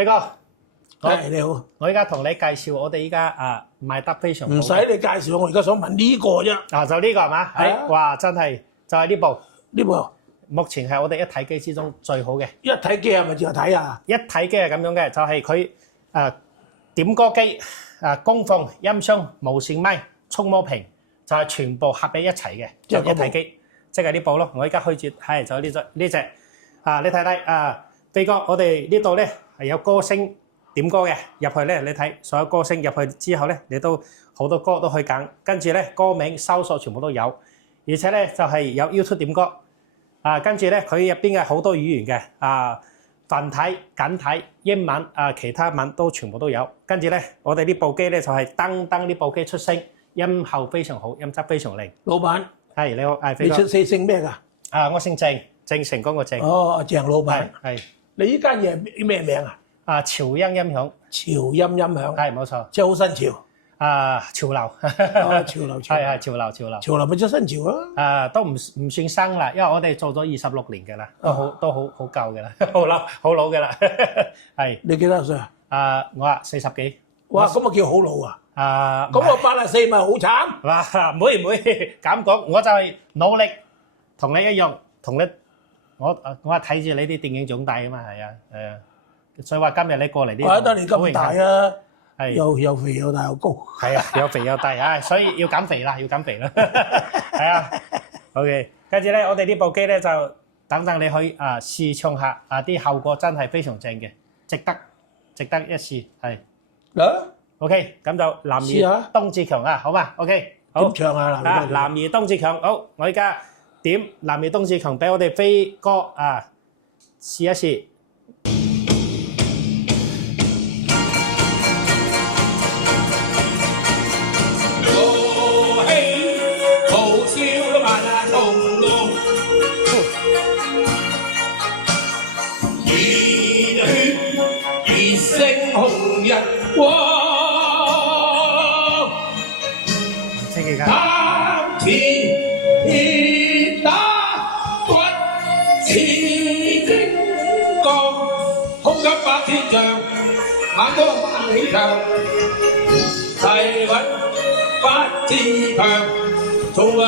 飛哥，你好，我而家同你介紹我哋依家賣得非常好。唔使你介紹，我而家想問呢個啫。就呢個係嘛？哇，真係就係呢部，呢部目前係我哋一體機之中最好嘅。一體機係咪淨係睇啊？一體機係咁樣嘅，就係佢點歌機、供奉、音箱、無線咪、觸摸屏，就係全部合喺一齊嘅，就一體機，即係呢部咯。我而家開住係就呢隻你睇睇飛哥，我哋呢度咧係有歌星點歌嘅，入去咧你睇所有歌星入去之後咧，你都好多歌都可以揀，跟住咧歌名搜索全部都有，而且咧就係有 YouTube 點歌跟住咧佢入邊嘅好多語言嘅繁體、簡體、英文其他文都全部都有。跟住咧我哋呢部機咧就係燈呢部機出聲，音效非常好，音質非常靚。老闆係你好，飛哥。你姓咩㗎？我姓鄭，鄭成功個鄭。哦，鄭老闆。係。你依間嘢係咩名啊？潮音音響。潮音音響。係冇錯。即係好新潮。潮流。潮流。係潮流。潮流咪即係新潮啊？都唔算新啦，因為我哋做咗26年嘅啦，都好舊嘅啦，好老嘅啦。係。你幾多歲啊？我40幾。哇，咁啊叫好老啊？咁我84咪好慘？哇，唔會咁講，我就係努力同你一樣，我係睇住你啲電影長大噶嘛，係啊，所以話今日你過嚟呢，怪得你咁大啊，係又肥又大又高，係啊，又肥又大所以要減肥啦，係啊 ，OK， 跟住咧，我哋呢部機咧就等你去試唱下啲效果真係非常正嘅，值得一試，係。OK， 咁就男兒當自強好嘛 ？OK， 好。點唱啊？男兒當自強，好，我而家點男兒當自強俾我哋飛哥試一試。豪氣豪笑萬重浪，熱血紅日光。擔天鐵打骨似精鋼，胸襟百千丈，眼光萬里長，誓穩不自強，從來